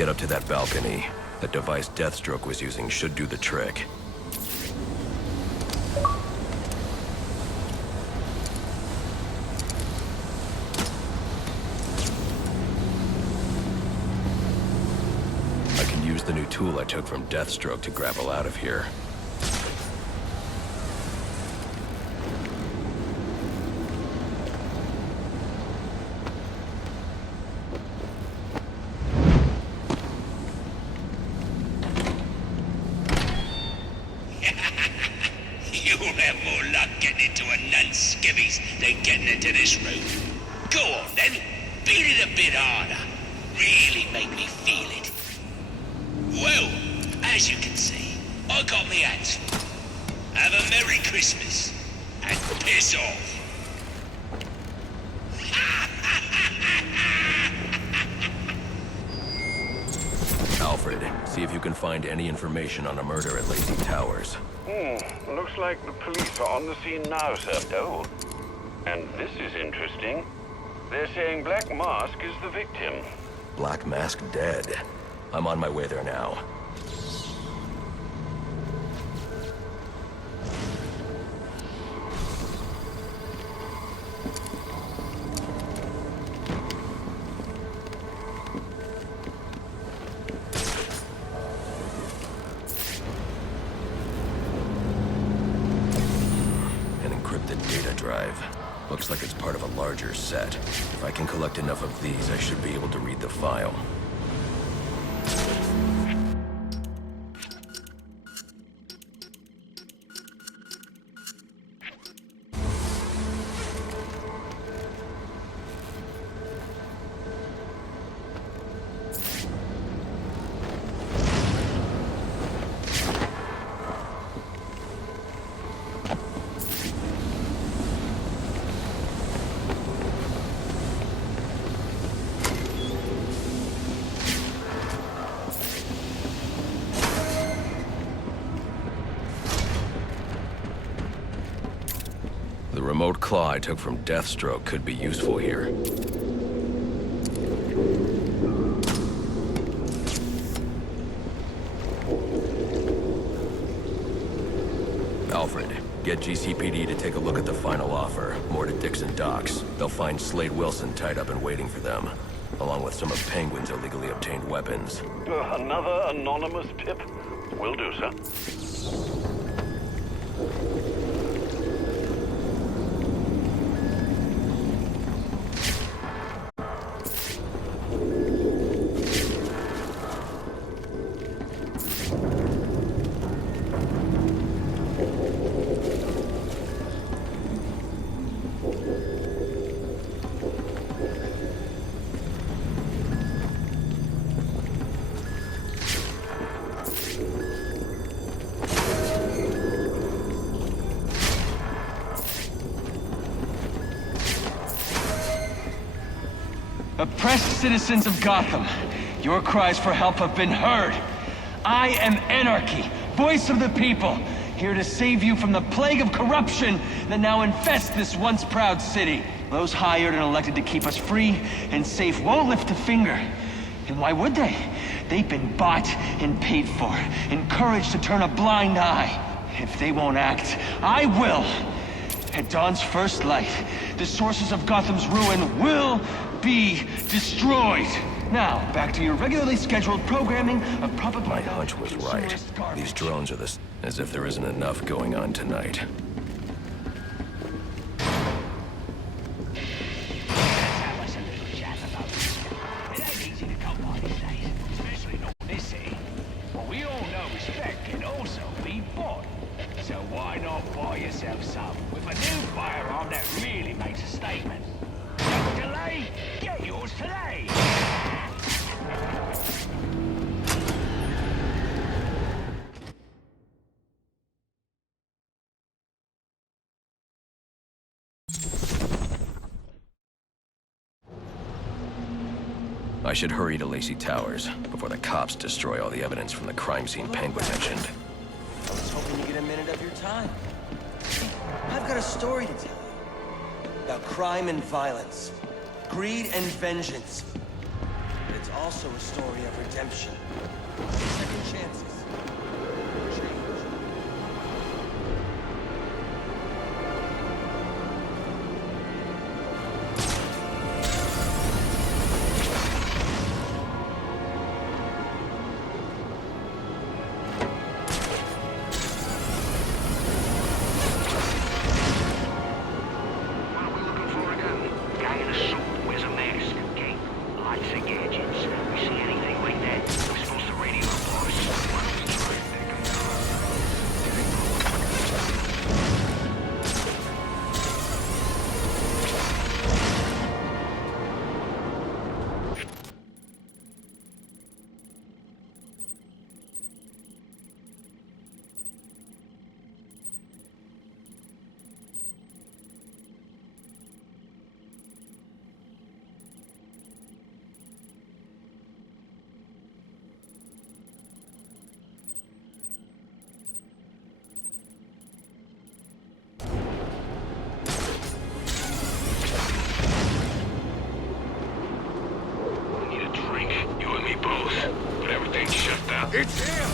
get up to that balcony. The device Deathstroke was using should do the trick. I can use the new tool I took from Deathstroke to grapple out of here. You'll have more luck getting into a nun's skivvies than getting into this room. Go on then, beat it a bit harder. Really make me feel it. Well, as you can see, I got me hands full. Have a Merry Christmas, and piss off. Alfred, see if you can find any information on a murder at Lacey Towers. Looks like the police are on the scene now, sir. Oh, and this is interesting. They're saying Black Mask is the victim. Black Mask dead. I'm on my way there now. Data drive. Looks like it's part of a larger set. If I can collect enough of these, I should be able to read the file. The remote claw I took from Deathstroke could be useful here. Alfred, get GCPD to take a look at the final offer, more to Dixon Docks. They'll find Slade Wilson tied up and waiting for them, along with some of Penguin's illegally obtained weapons. Another anonymous tip? Will do, sir. Oppressed citizens of Gotham, your cries for help have been heard. I am Anarchy, voice of the people, here to save you from the plague of corruption that now infests this once proud city. Those hired and elected to keep us free and safe won't lift a finger. And why would they? They've been bought and paid for, encouraged to turn a blind eye. If they won't act, I will. At dawn's first light, the sources of Gotham's ruin will be destroyed. Now, back to your regularly scheduled programming of propaganda. My hunch was right. These drones are as if there isn't enough going on tonight. We all know respect can also be bought. So why not buy yourself some with a new firearm that really makes a statement? Don't delay, get yours today! I should hurry to Lacey Towers before the cops destroy all the evidence from the crime scene Penguin mentioned. I was hoping to get a minute of your time. I've got a story to tell you. About crime and violence. Greed and vengeance. But it's also a story of redemption. Second chances. Change. It's him!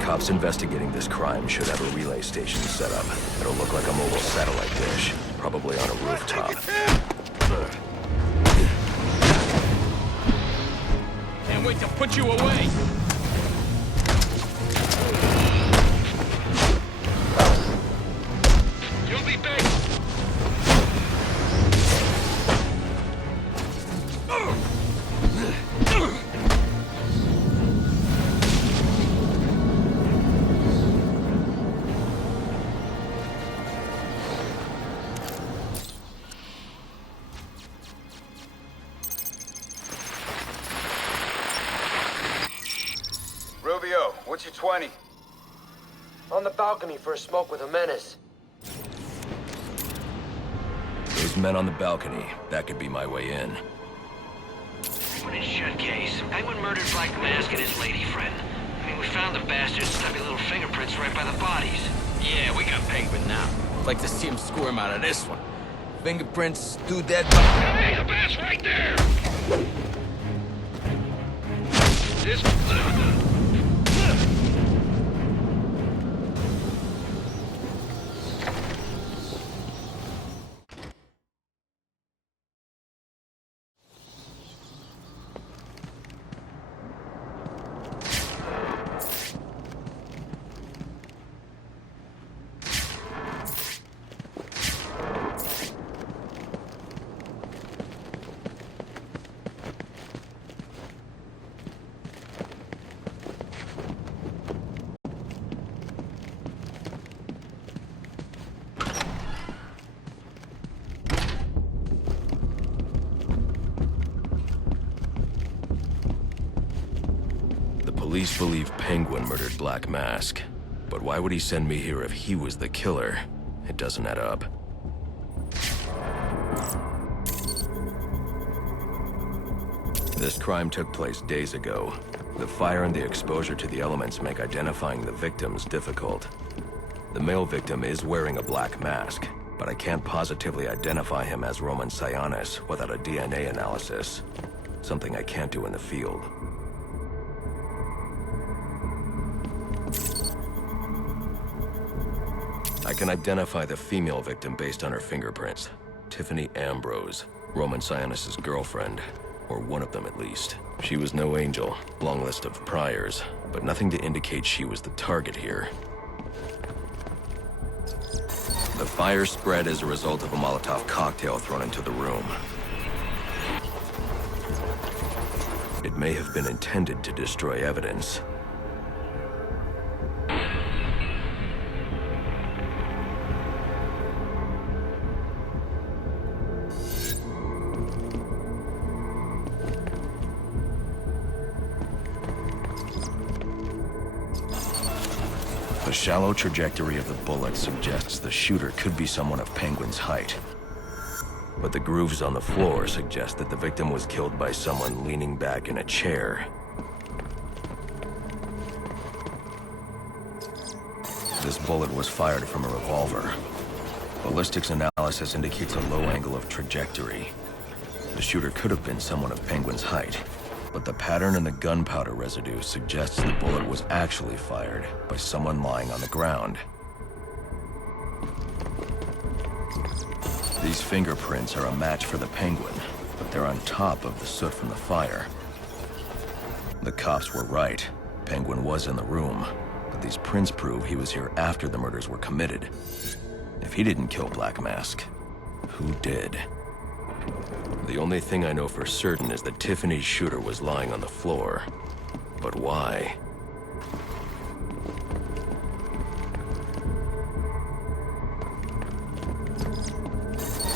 Cops investigating this crime should have a relay station set up. It'll look like a mobile satellite dish, probably on a rooftop. Can't wait to put you away! You'll be back! Rubio, what's your 20? On the balcony for a smoke with a menace. Those men on the balcony, that could be my way in. When in shut case, Penguin murdered Black Mask and his lady friend. I mean, we found the bastard's stubby little fingerprints right by the bodies. Yeah, we got Penguin now. Like to see him squirm out of this one. Fingerprints, 2 dead... Hey, the bass right there! This... Police believe Penguin murdered Black Mask. But why would he send me here if he was the killer? It doesn't add up. This crime took place days ago. The fire and the exposure to the elements make identifying the victims difficult. The male victim is wearing a black mask, but I can't positively identify him as Roman Sionis without a DNA analysis. Something I can't do in the field. I can identify the female victim based on her fingerprints. Tiffany Ambrose, Roman Sionis' girlfriend. Or one of them at least. She was no angel, long list of priors, but nothing to indicate she was the target here. The fire spread as a result of a Molotov cocktail thrown into the room. It may have been intended to destroy evidence. The shallow trajectory of the bullet suggests the shooter could be someone of Penguin's height. But the grooves on the floor suggest that the victim was killed by someone leaning back in a chair. This bullet was fired from a revolver. Ballistics analysis indicates a low angle of trajectory. The shooter could have been someone of Penguin's height. But the pattern in the gunpowder residue suggests the bullet was actually fired by someone lying on the ground. These fingerprints are a match for the Penguin, but they're on top of the soot from the fire. The cops were right. Penguin was in the room, but these prints prove he was here after the murders were committed. If he didn't kill Black Mask, who did? The only thing I know for certain is that Tiffany's shooter was lying on the floor. But why?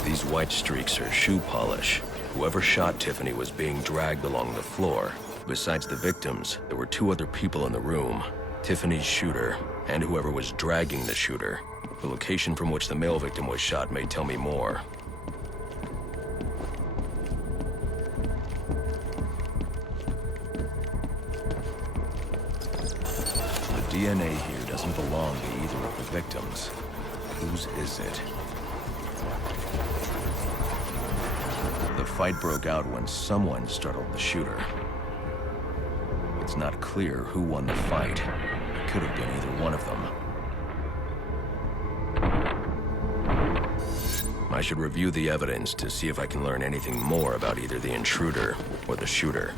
These white streaks are shoe polish. Whoever shot Tiffany was being dragged along the floor. Besides the victims, there were two other people in the room. Tiffany's shooter, and whoever was dragging the shooter. The location from which the male victim was shot may tell me more. The DNA here doesn't belong to either of the victims. Whose is it? The fight broke out when someone startled the shooter. It's not clear who won the fight. It could have been either one of them. I should review the evidence to see if I can learn anything more about either the intruder or the shooter.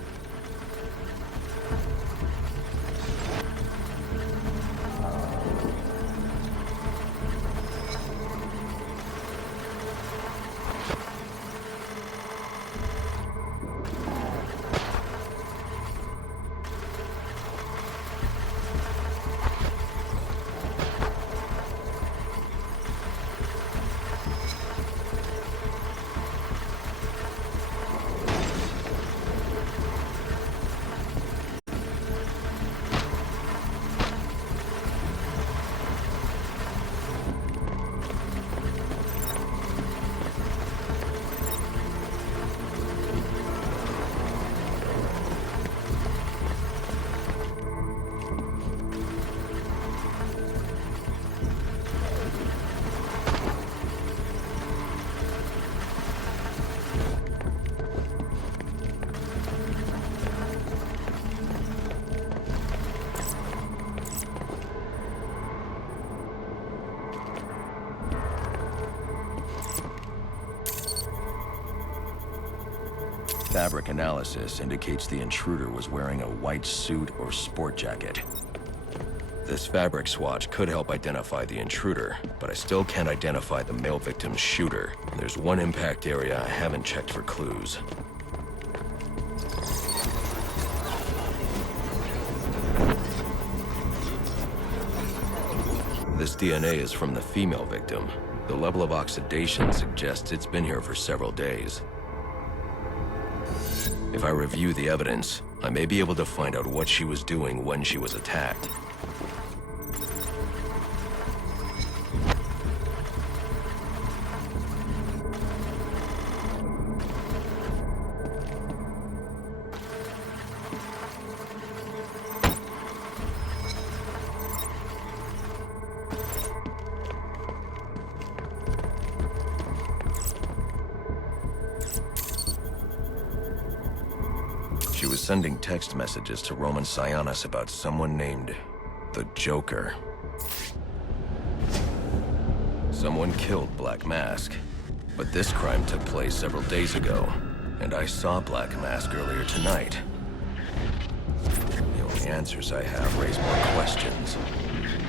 Fabric analysis indicates the intruder was wearing a white suit or sport jacket. This fabric swatch could help identify the intruder, but I still can't identify the male victim's shooter. There's one impact area I haven't checked for clues. This DNA is from the female victim. The level of oxidation suggests it's been here for several days. If I review the evidence, I may be able to find out what she was doing when she was attacked. She was sending text messages to Roman Sionis about someone named the Joker. Someone killed Black Mask. But this crime took place several days ago, and I saw Black Mask earlier tonight. The only answers I have raise more questions.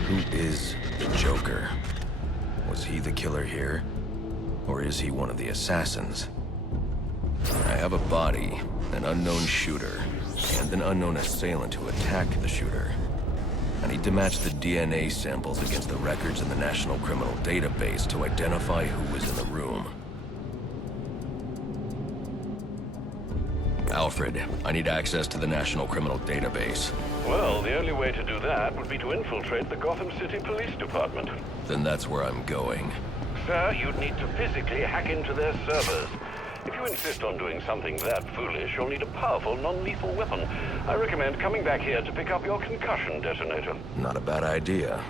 Who is the Joker? Was he the killer here? Or is he one of the assassins? I have a body, an unknown shooter, and an unknown assailant who attacked the shooter. I need to match the DNA samples against the records in the National Criminal Database to identify who was in the room. Alfred, I need access to the National Criminal Database. Well, the only way to do that would be to infiltrate the Gotham City Police Department. Then that's where I'm going. Sir, you'd need to physically hack into their servers. If you insist on doing something that foolish, you'll need a powerful, non-lethal weapon. I recommend coming back here to pick up your concussion detonator. Not a bad idea.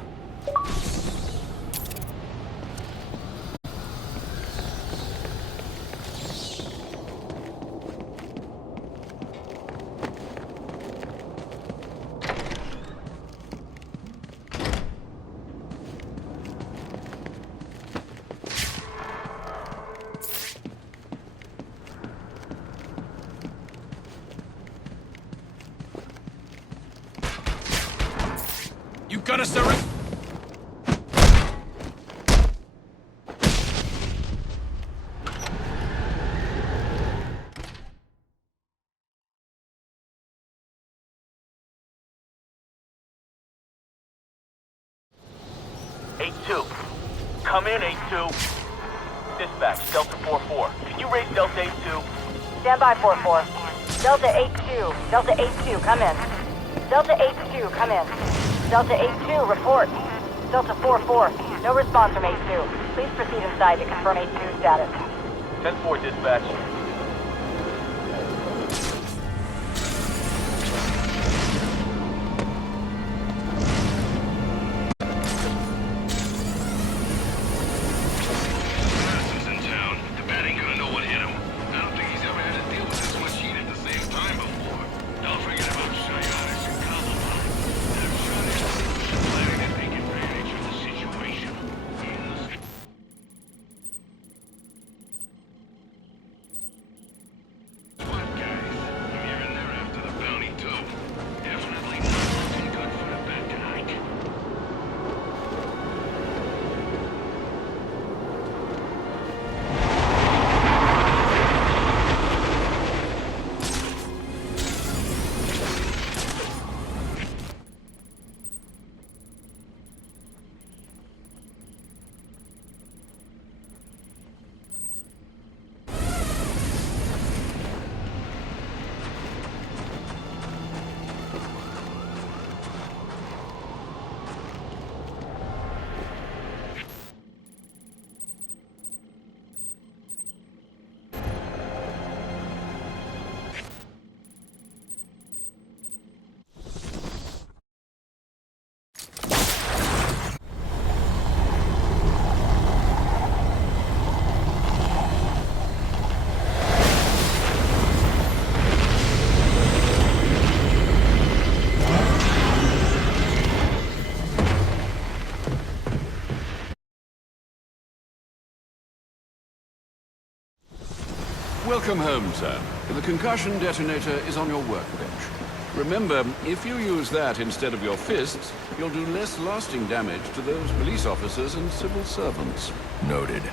You gotta surrender. Come in, 8-2. Dispatch, Delta 4-4. Can you raise Delta 8-2? Stand by, 4-4. Delta 8-2. Delta 8-2, come in. Delta 8-2, come in. Delta 8-2, report. Delta 4-4, no response from 8-2. Please proceed inside to confirm 8-2 status. 10-4, dispatch. Welcome home, sir. The concussion detonator is on your workbench. Remember, if you use that instead of your fists, you'll do less lasting damage to those police officers and civil servants. Noted.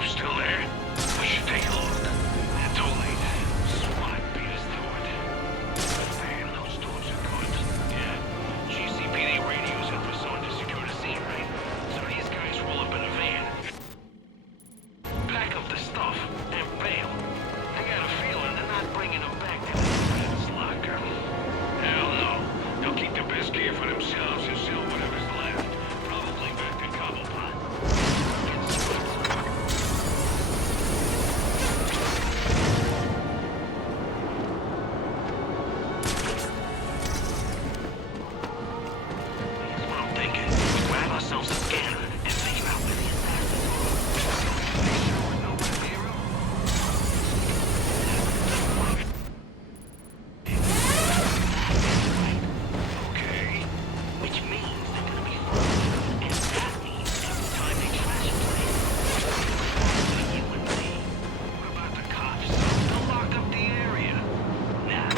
Sheriff still there? We should take a look. Too late. SWAT beat us to it. Man, those dudes are good. Yeah. GCPD radios in for someone to secure the scene, right? So these guys roll up in a van, pack up the stuff, and bail. I got a feeling they're not bringing them back to the defense locker. Hell no. They'll keep the best gear for themselves and sell whatever's left. Probably back to Cobblepot. Here's what I'm thinking. We grab ourselves a scanner and think about where the assassins are. Make sure we know where they're at. Okay. Which means they're gonna be followed. And that means every time they trash a place, you and me. What about the cops? They'll lock up the area. Now.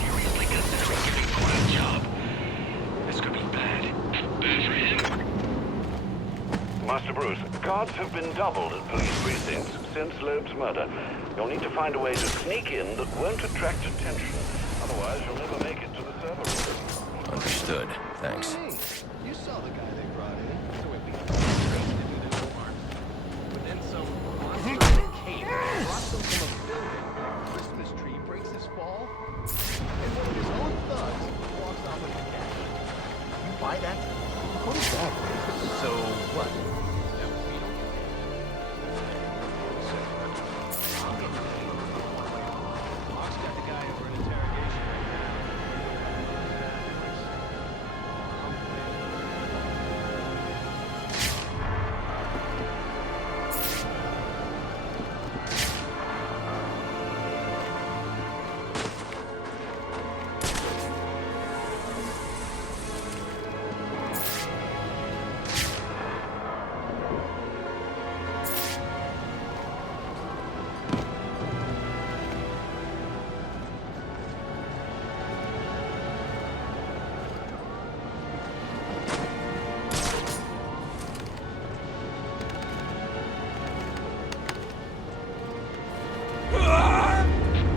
Seriously considering giving Gordon a job. This could be bad. Bad for him. Master Bruce, guards have been doubled at police precincts since Loeb's murder. You'll need to find a way to sneak in that won't attract attention. Otherwise, you'll never make it to the server room. Understood. Thanks. You saw the guy they brought in. So it becomes but then some monster in a cave drops him from a building. Christmas tree breaks his fall. And one of his own thugs walks off with the cash. You buy that? What is that? So what? That was me. So, I'll get paid. Mark's got the guy over an interrogation right now.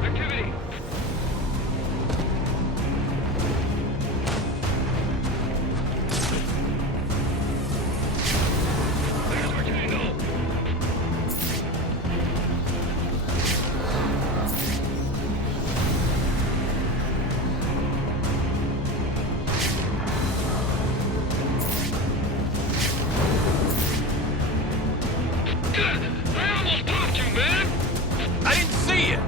Activity! There's our tango! I almost popped you, man! I didn't see you!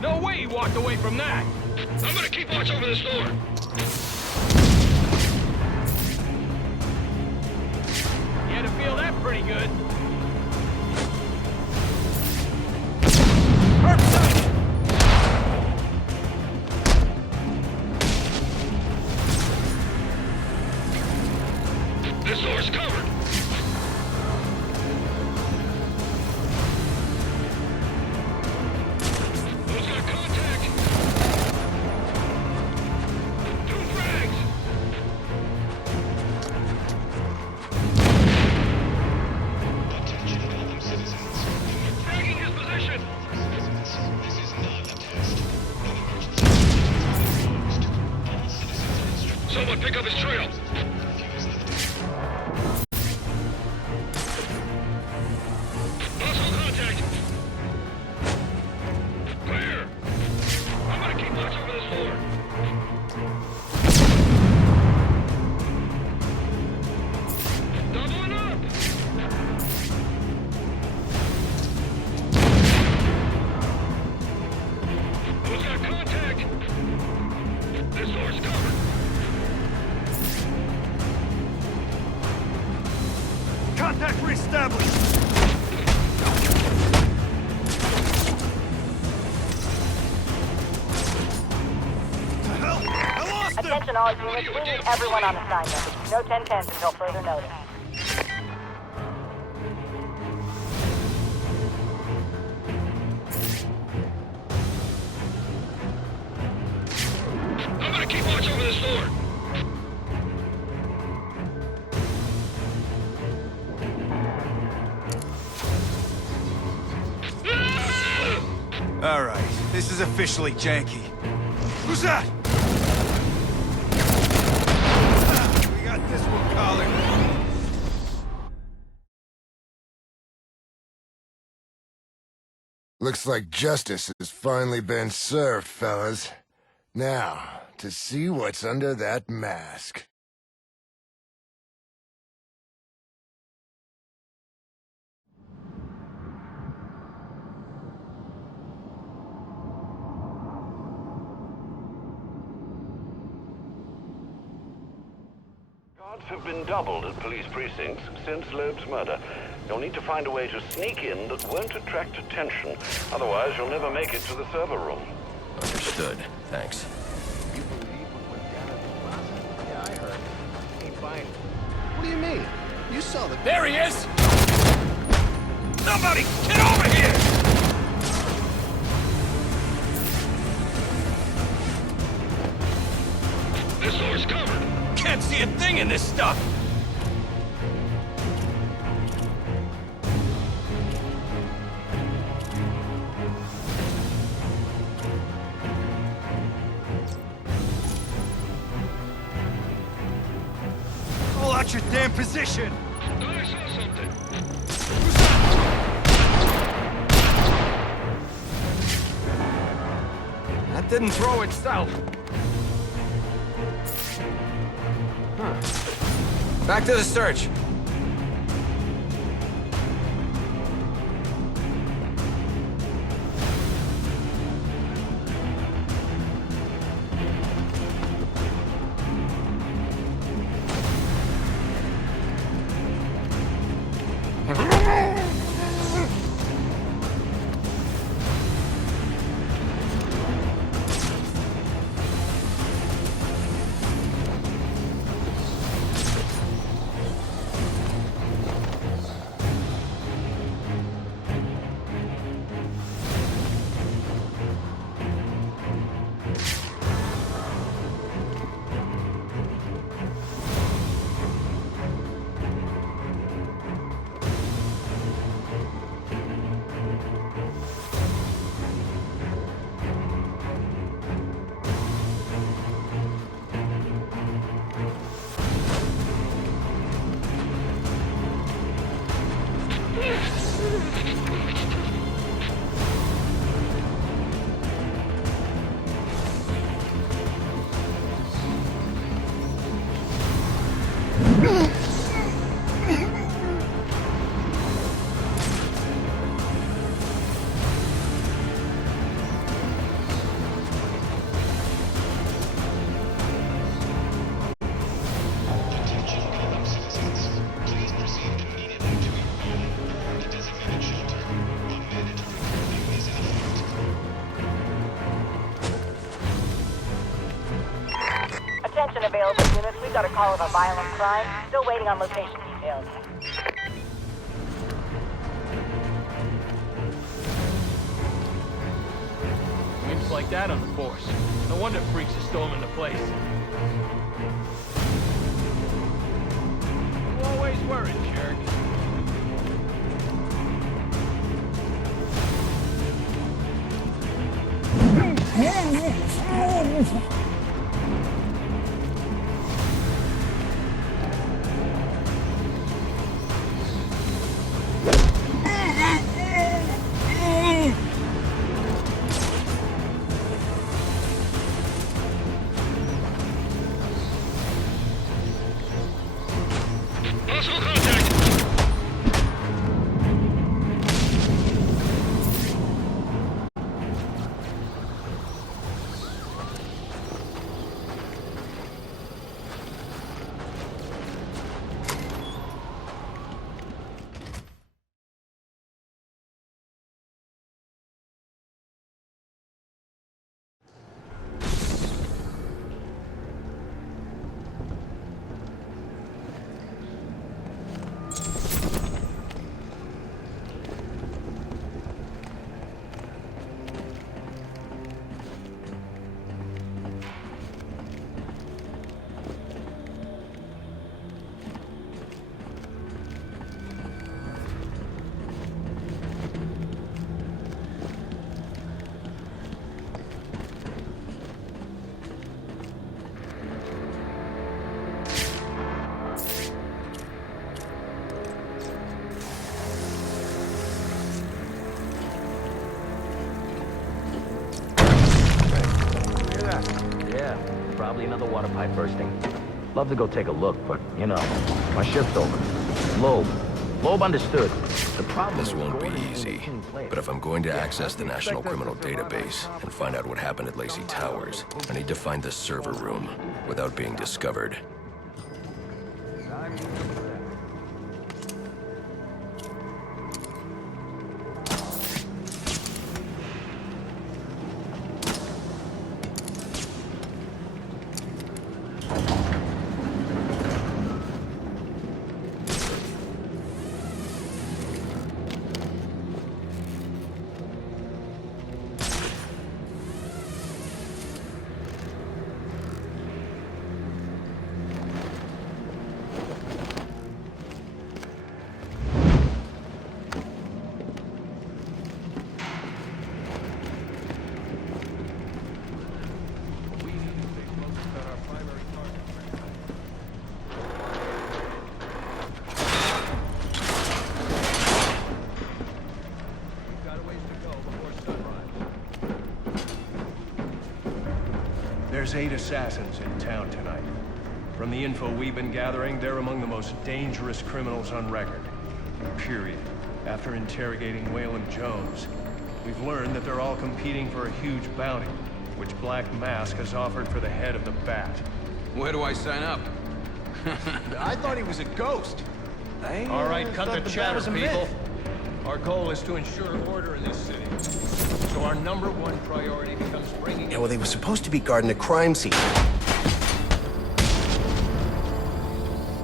No way you walked away from that! I'm gonna keep watch over this door. You had to feel that pretty good. This door's covered. Who's got contact? Two frags! Attention Gotham citizens. Fragging his position! This is not a test. No emergency systems have been closed. All citizens are instructed Someone pick up his trail! to defuse the detector. Contact reestablished! Attention all units, we need everyone on assignment. No 10-10s until further notice. I'm gonna keep watch over this door. All right, this is officially janky. Who's that? We got this one, Collar. Looks like justice has finally been served, fellas. Now, to see what's under that mask. Guards have been doubled at police precincts since Loeb's murder. You'll need to find a way to sneak in that won't attract attention. Otherwise, you'll never make it to the server room. Understood. Thanks. You believe what went down at the plaza? Yeah, I heard. Ain't buying it. What do you mean? You saw the... There he is! Somebody, get over here! This door's covered. Can't see a thing in this stuff! Pull out your damn position! I saw something. That didn't throw itself. Back to the search. Attention Gotham citizens. Please proceed immediately to your home or the designated shelter. A mandatory curfew is afoot. Attention available units, we've got a call of a violent crime. Still waiting on location details. Winds like that on the force. No wonder freaks are storming the place. You always worried, jerk. Possible contact. Probably another water pipe bursting. Love to go take a look, but, you know, my shift's over. Loeb understood. The problem This is won't be Gordon in easy, between players. but if I'm going to access the National Criminal Database and find out what happened at Lacey Towers, I need to find the server room without being discovered. There's 8 assassins in town tonight. From the info we've been gathering, they're among the most dangerous criminals on record. Period. After interrogating Waylon Jones, we've learned that they're all competing for a huge bounty, which Black Mask has offered for the head of the Bat. Where do I sign up? I thought he was a ghost. All right, cut the chatter, people. Our goal is to ensure order in this city. So our #1 priority becomes bringing... Yeah, well, they were supposed to be guarding a crime scene.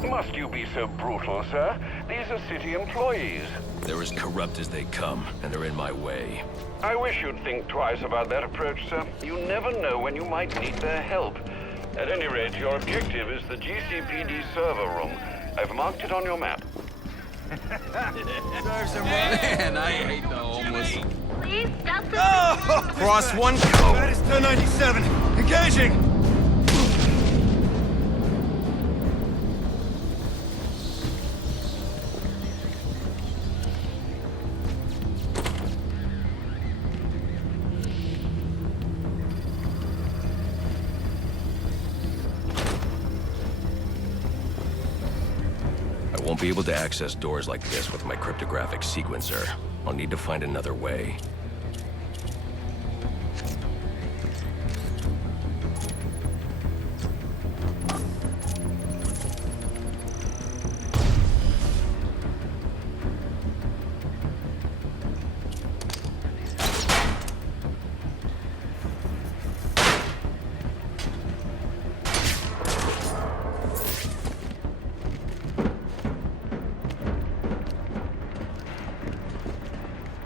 Must you be so brutal, sir? These are city employees. They're as corrupt as they come, and they're in my way. I wish you'd think twice about that approach, sir. You never know when you might need their help. At any rate, your objective is the GCPD server room. I've marked it on your map. Man, I hate the homeless. Please stop the... Cross one, go! That is 1097. Engaging! I won't be able to access doors like this with my cryptographic sequencer. I'll need to find another way.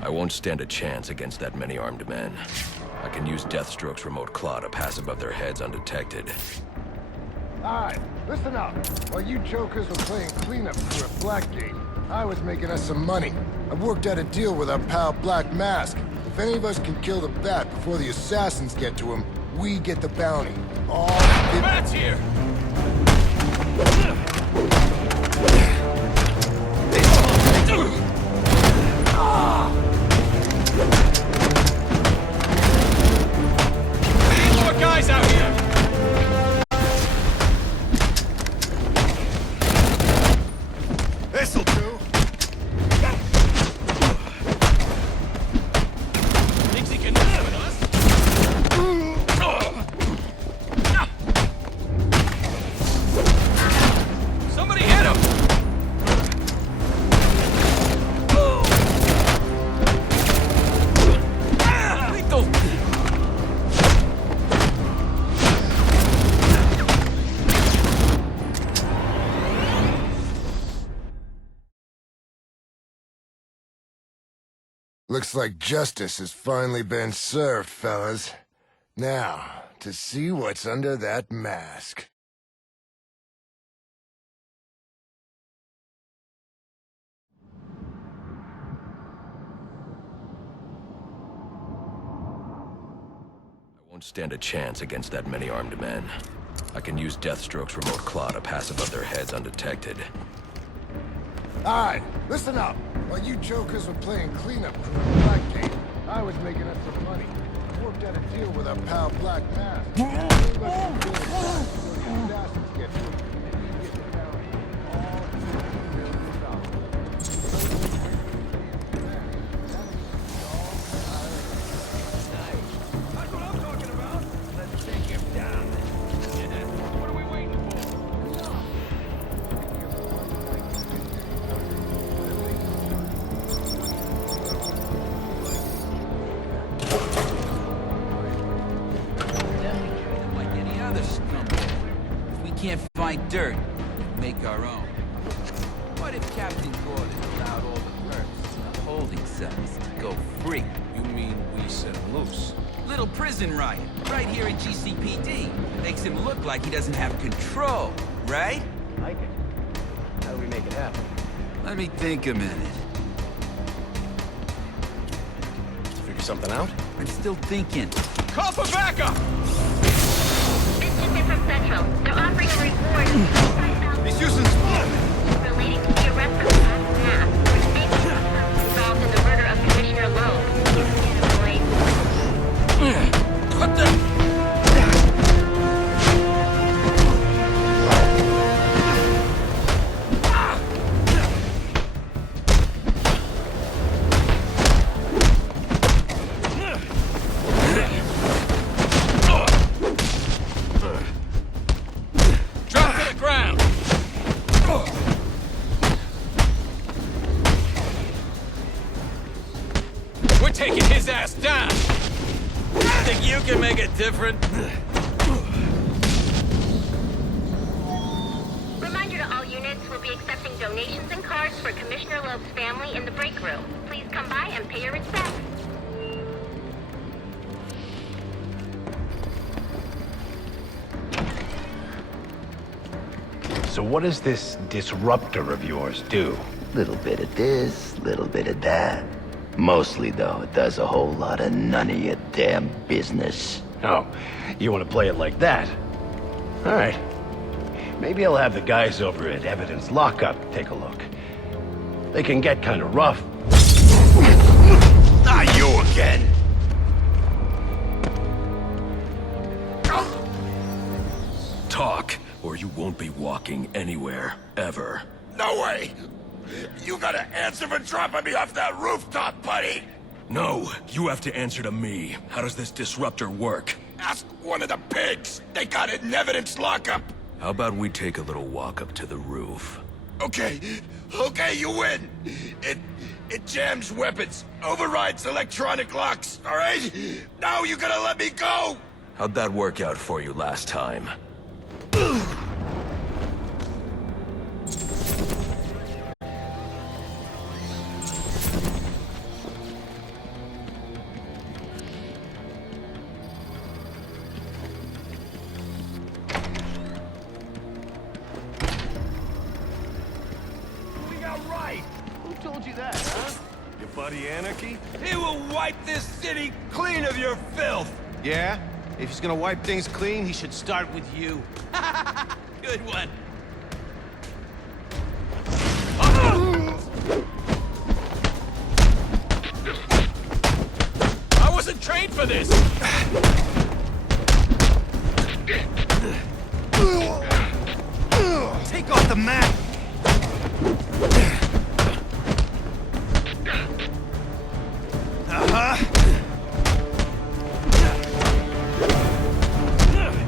I won't stand a chance against that many armed men. I can use Deathstroke's remote claw to pass above their heads undetected. Alright, listen up. While you jokers were playing cleanup crew at Blackgate, I was making us some money. I worked out a deal with our pal Black Mask. If any of us can kill the Bat before the assassins get to him, we get the bounty. All Bat's here! More guys out here! This'll do. Thinks he can mess with us? Somebody hit him! Lethal! Looks like justice has finally been served, fellas. Now, to see what's under that mask. I won't stand a chance against that many armed men. I can use Deathstroke's remote claw to pass above their heads undetected. Alright, listen up. While you jokers were playing cleanup crew at Blackgate, I was making us some money. worked out a deal with our pal Black Mask. If any of us can kill the guys before these bastards get to him, maybe we can get the bounty. All That's what I'm talking about. Let's take him down. What are we waiting for? Like any other scumbag. If we can't find dirt, we make our own. What if Captain Gordon allowed all the perps in the holding cells to go free? You mean we set him loose? Little prison riot, right here in GCPD. Makes him look like he doesn't have control, right? Like it. How do we make it happen? Let me think a minute. Figure something out? I'm still thinking. Call for backup! This just in from Central. They're offering a reward. He's using smoke! Relating to the arrest of Black Mask, which may be involved in the murder of Commissioner Loeb. What the? Drop to the ground! We're taking his ass down! Think you can make it different? Reminder to all units, we'll be accepting donations and cards for Commissioner Loeb's family in the break room. Please come by and pay your respects. So what does this disruptor of yours do? Little bit of this, little bit of that. Mostly, though, it does a whole lot of none of your damn business. Oh, you want to play it like that? All right. Maybe I'll have the guys over at Evidence Lockup take a look. They can get kind of rough. Not you again! Talk, or you won't be walking anywhere, ever. No way! You gotta answer for dropping me off that rooftop, buddy! No, you have to answer to me. How does this disruptor work? Ask one of the pigs! They got it in Evidence Lockup! How about we take a little walk up to the roof? Okay, you win! It jams weapons, overrides electronic locks, alright? Now you gotta let me go! How'd that work out for you last time? We got right! Who told you that, huh? Your buddy Anarchy? He will wipe this city clean of your filth! Yeah? If he's gonna wipe things clean, he should start with you. Good one. I wasn't trained for this! Take off the mat!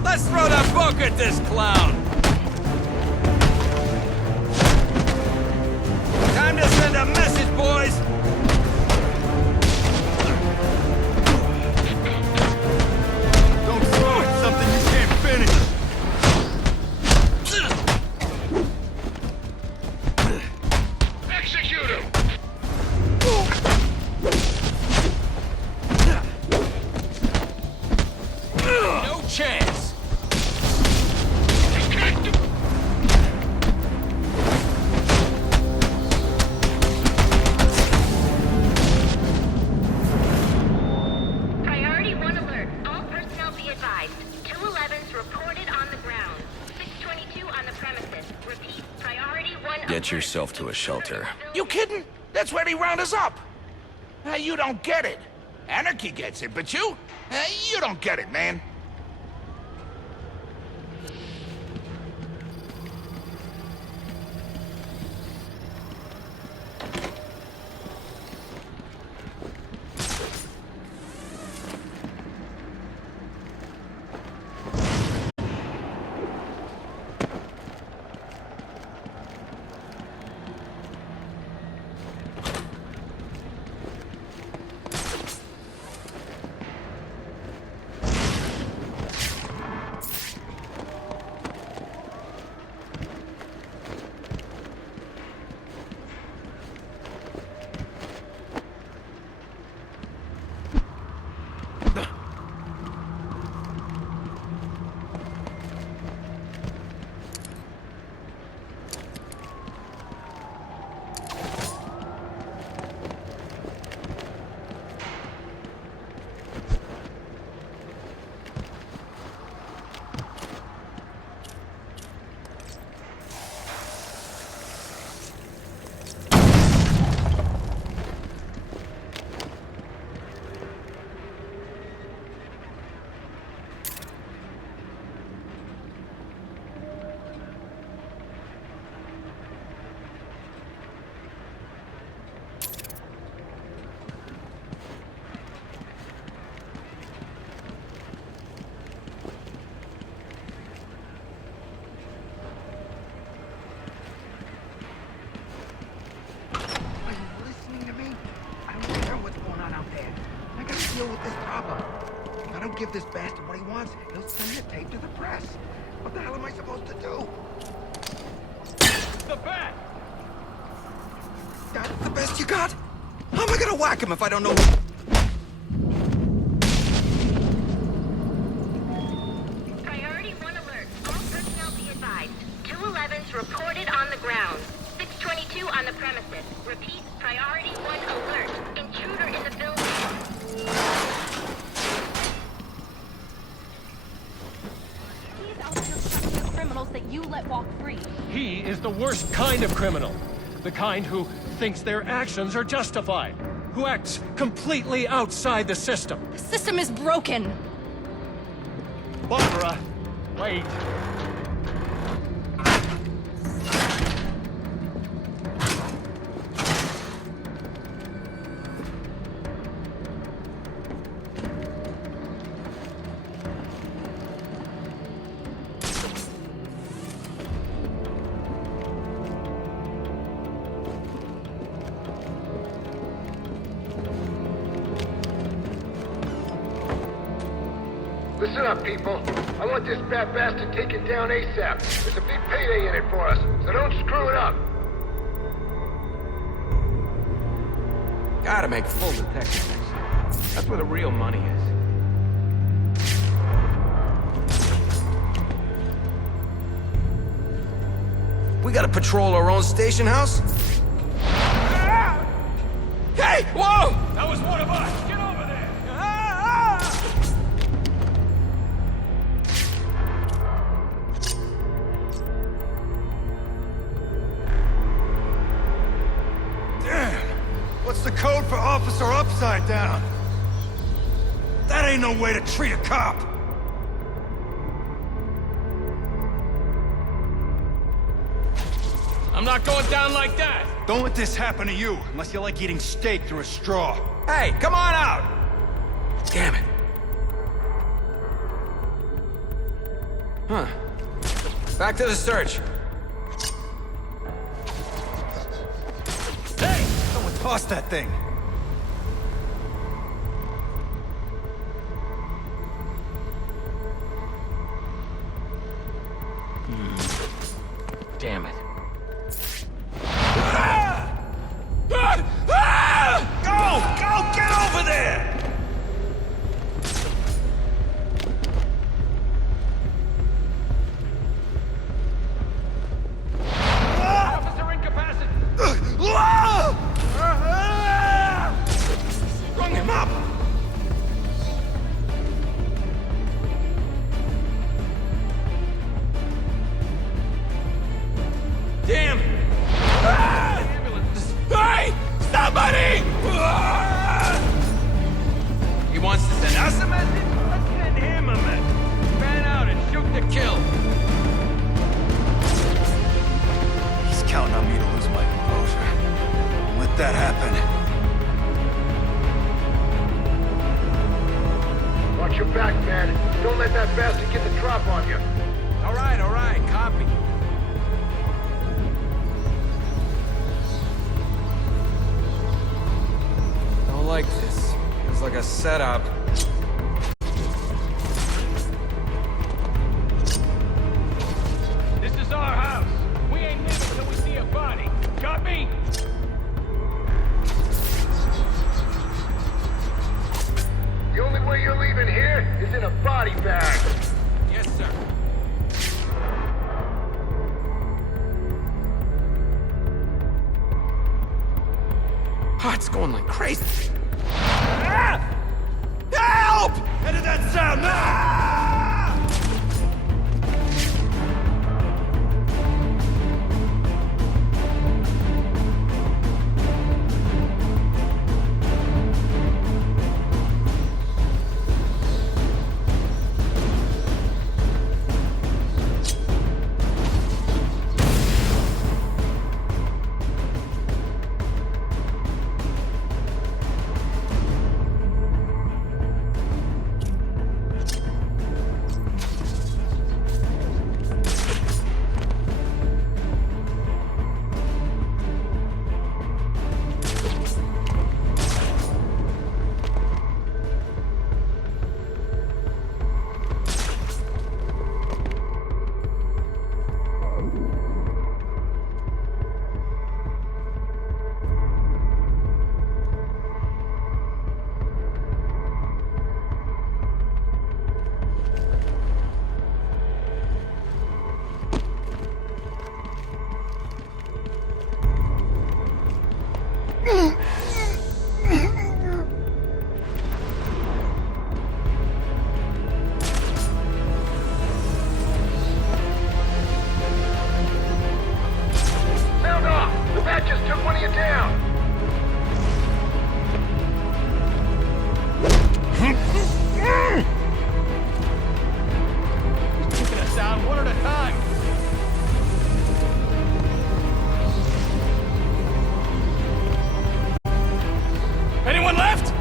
Let's throw that book at this clown. Time to send a message, boys. Don't throw at something you can't finish! Execute him! No chance! Priority 1 alert. All personnel be advised. 211s reported on the ground. 622 on the premises. Repeat, priority 1 alert. Get yourself to a shelter. You kidding? That's where he round us up. You don't get it. Anarchy gets it, but you? You don't get it, man. With this problem. If I don't give this bastard what he wants, he'll send the tape to the press. What the hell am I supposed to do? The bat! That's the best you got? How am I gonna whack him if I don't know? Priority 1 alert. All personnel be advised. 211's reported on the ground. 622 on the premises. Repeat, priority 1 alert. Intruder in the building. He's out here the criminals that you let walk free. He is the worst kind of criminal. The kind who thinks their actions are justified. Who acts completely outside the system. The system is broken. Barbara, wait. Listen up, people. I want this bad bastard taken down ASAP. There's a big payday in it for us, so don't screw it up. Gotta make full detective next. That's where the real money is. We gotta patrol our own station house? Hey! Whoa! That was one of us! Get over there! Damn! What's the code for Officer Upside Down? That ain't no way to treat a cop! I'm not going down like that! Don't let this happen to you, unless you like eating steak through a straw. Hey, come on out! Damn it. Huh. Back to the search. Hey! Someone toss that thing. Damn it. Go! Get over there! Officer incapacitated! that happen. Watch your back, man. Don't let that bastard get the drop on you. All right, copy. Don't like this. Feels like a setup. This is our house. We ain't leaving till we see a body. Copy? The only way you're leaving here is in a body bag. Yes, sir. Oh, it's going like crazy. Help! How did that sound? Sound off! The bat just took one of you down! Taking us down one at a time. Anyone left?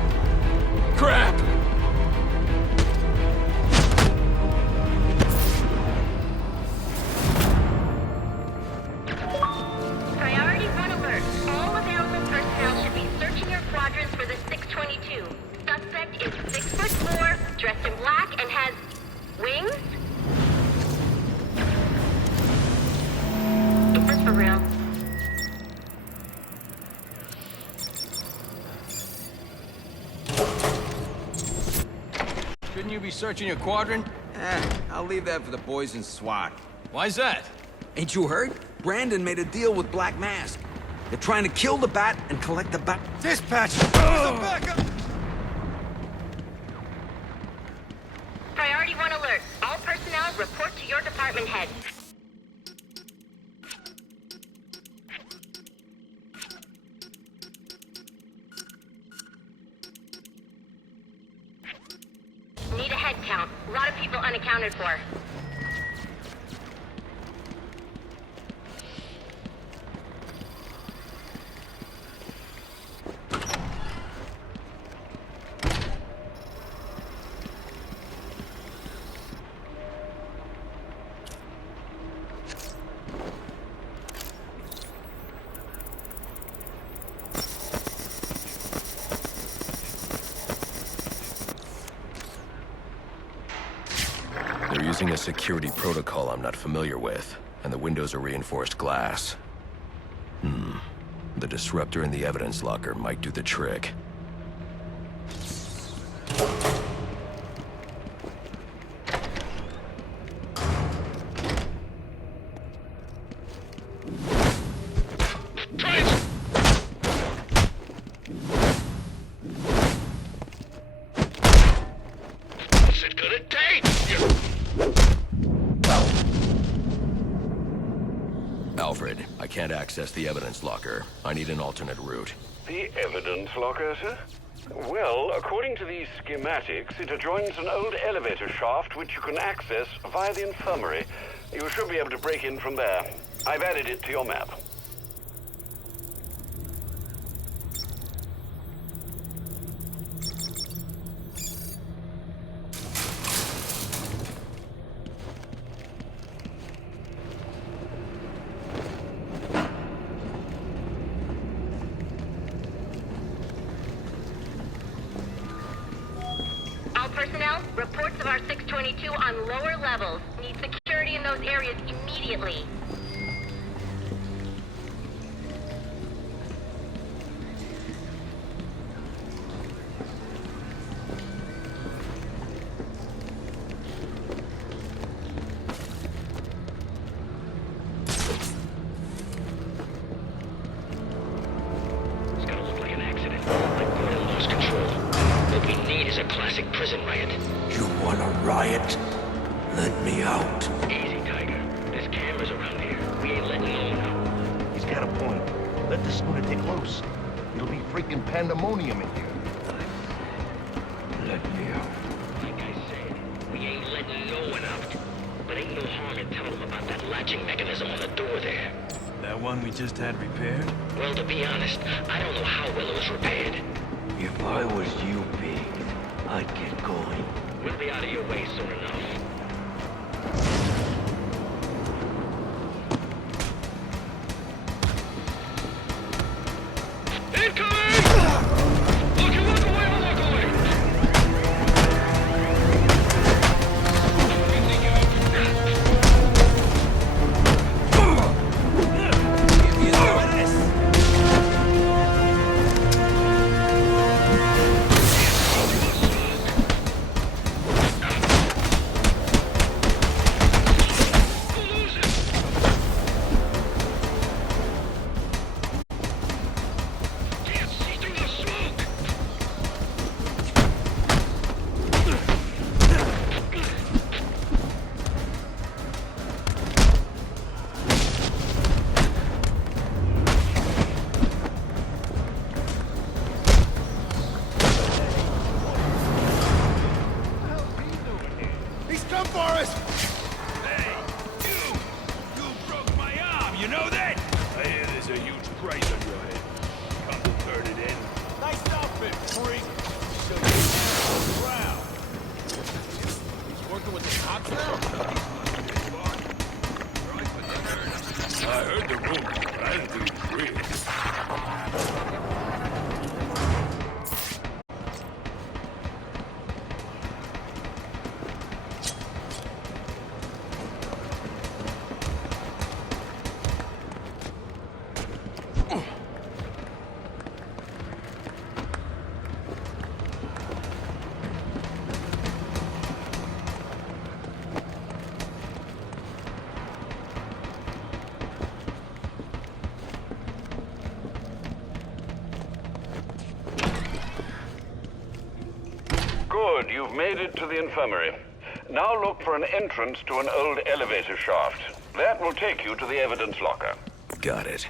Crap. Priority 1 alert. All available personnel should be searching your quadrants for the 622. Suspect is 6'4", dressed in black, and has wings? Is this for real? Shouldn't you be searching your quadrant? I'll leave that for the boys in SWAT. Why's that? Ain't you heard? Brandon made a deal with Black Mask. They're trying to kill the bat and collect the bat. Dispatch! Priority 1 alert. All personnel report to your department head. Need a head count. A lot of people unaccounted for. They're using a security protocol I'm not familiar with, and the windows are reinforced glass. The disruptor in the evidence locker might do the trick. What's it gonna take? Alfred, I can't access the evidence locker. I need an alternate route. The evidence locker, sir? Well, according to these schematics, it adjoins an old elevator shaft which you can access via the infirmary. You should be able to break in from there. I've added it to your map. personnel, reports of our 622 on lower levels. Need security in those areas immediately. Prison riot. You want a riot? Let me out. Easy, Tiger. There's cameras around here. We ain't letting no one out. He's got a point. Let the schooner take loose. It'll be freaking pandemonium in here. Let me out. Like I said, we ain't letting no one out. But ain't no harm in telling them about that latching mechanism on the door there. That one we just had repaired? Well, to be honest, I don't know how well it was repaired. If I was you, Pete, I'd get going. We'll be out of your way soon enough. Good, you've made it to the infirmary. Now look for an entrance to an old elevator shaft. That will take you to the evidence locker. Got it.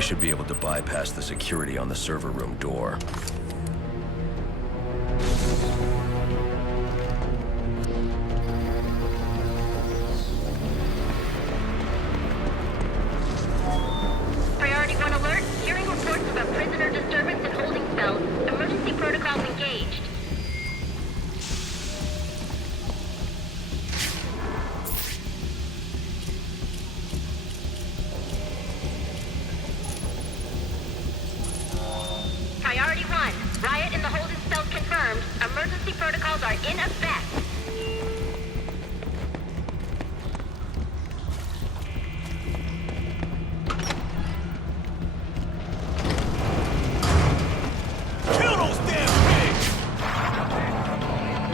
I should be able to bypass the security on the server room door. Priority 1 alert. Hearing reports of a prisoner disturbance in holding cells. Emergency protocols engaged. Priority 1. Riot in the holding cells confirmed. Emergency protocols are in effect.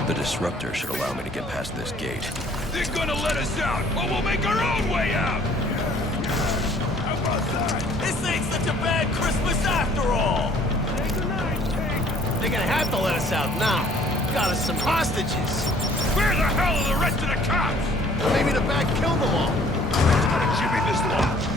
The disruptor should allow me to get past this gate. They're gonna let us out, or we'll make our own way out! How about that? This ain't such a bad Christmas after all! They're gonna have to let us out now. Got us some hostages. Where the hell are the rest of the cops? Maybe the bat killed them all. Who's gonna jimmy this lot?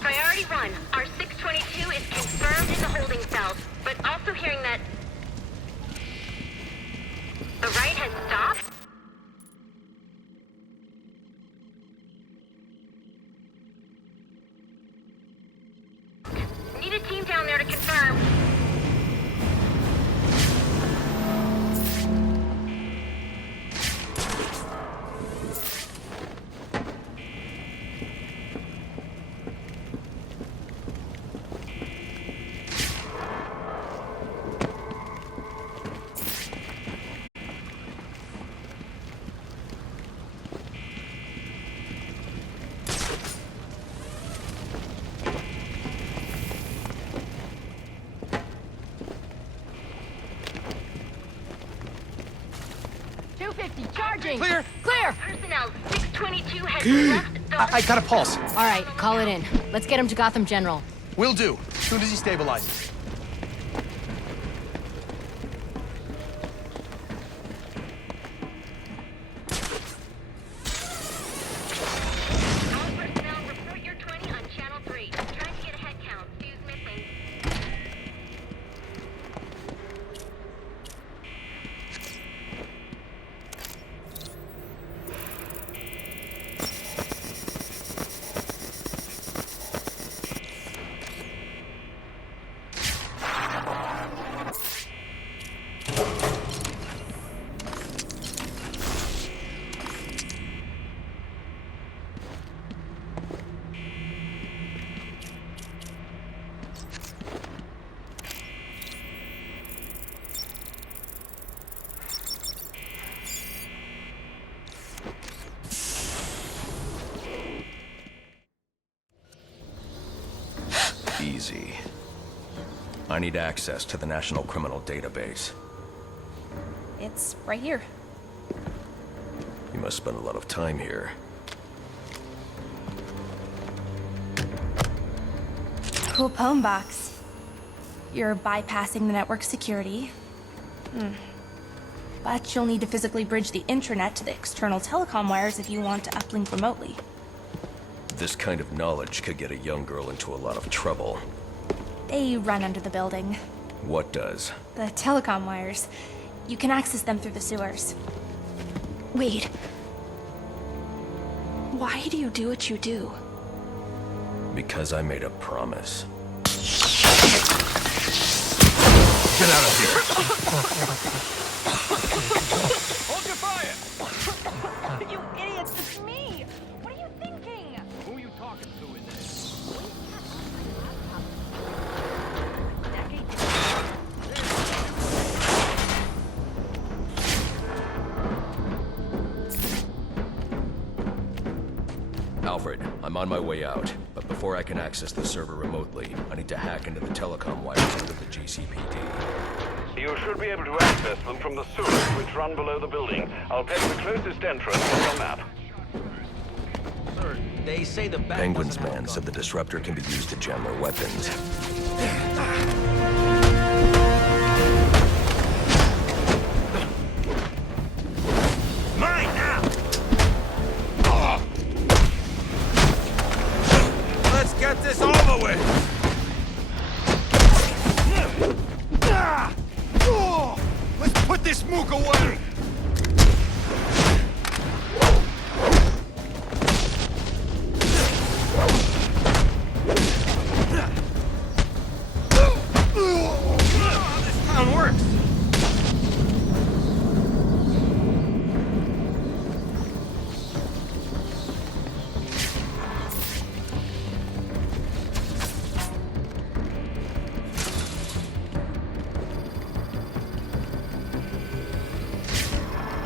Priority 1, our 622 is confirmed in the holding cells, but also hearing that the riot has stopped. Need a team down there to confirm. Charging! Clear! Clear! Personnel, 622 has left the... I got a pulse. All right, call it in. Let's get him to Gotham General. Will do. As soon as he stabilizes. Easy. I need access to the National Criminal Database. It's right here. You must spend a lot of time here. Cool poem box. You're bypassing the network security. But you'll need to physically bridge the intranet to the external telecom wires if you want to uplink remotely. This kind of knowledge could get a young girl into a lot of trouble. They run under the building. What does? The telecom wires. You can access them through the sewers. Wait. Why do you do what you do? Because I made a promise. Get out of here! Hold your fire! You idiots, it's me! What are you thinking? Who are you talking to in there? Alfred, I'm on my way out, but before I can access the server remotely, I need to hack into the telecom wires under the GCPD. You should be able to access them from the sewers which run below the building. I'll peg the closest entrance on your map. Sir, they say the back Penguin's doesn't have man a said the disruptor can be used to jam their weapons. Mine now! Let's get this over with! Let's put this mook away! This town works!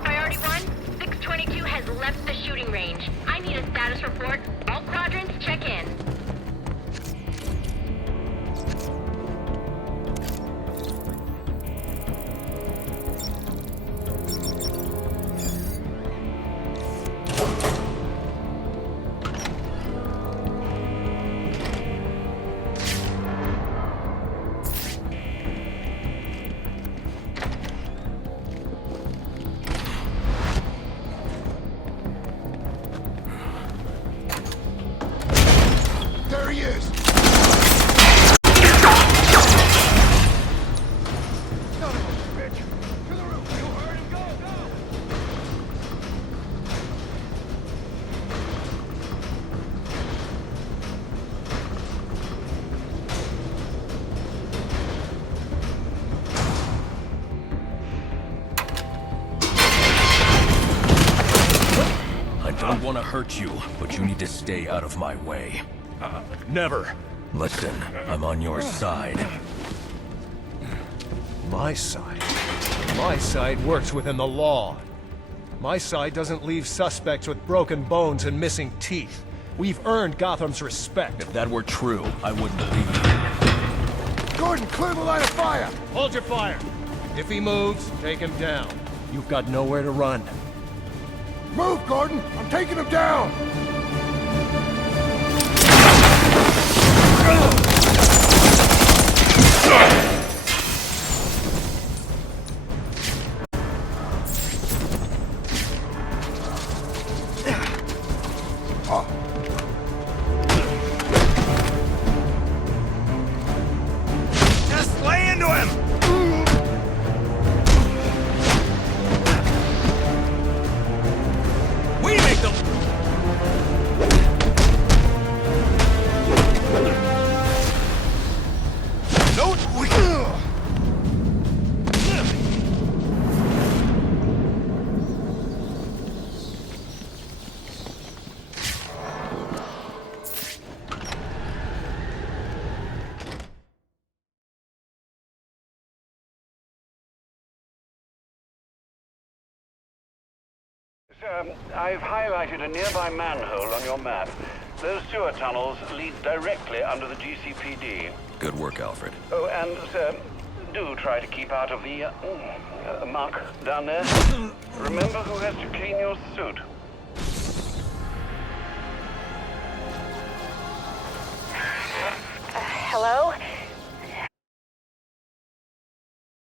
Priority 1, 622 has left the shooting range. I need a status report. All quadrants, check in. There he is! I don't want to hurt you, but you need to stay out of my way. Never. Listen, I'm on your side. My side? My side works within the law. My side doesn't leave suspects with broken bones and missing teeth. We've earned Gotham's respect. If that were true, I wouldn't believe you. Gordon, clear the line of fire! Hold your fire. If he moves, take him down. You've got nowhere to run. Move, Gordon! I'm taking him down! Just lay into him! We make them... No, we... Sir, I've highlighted a nearby manhole on your map. Those sewer tunnels lead directly under the GCPD. Good work, Alfred. Oh, and, sir, do try to keep out of the muck down there. Remember who has to clean your suit.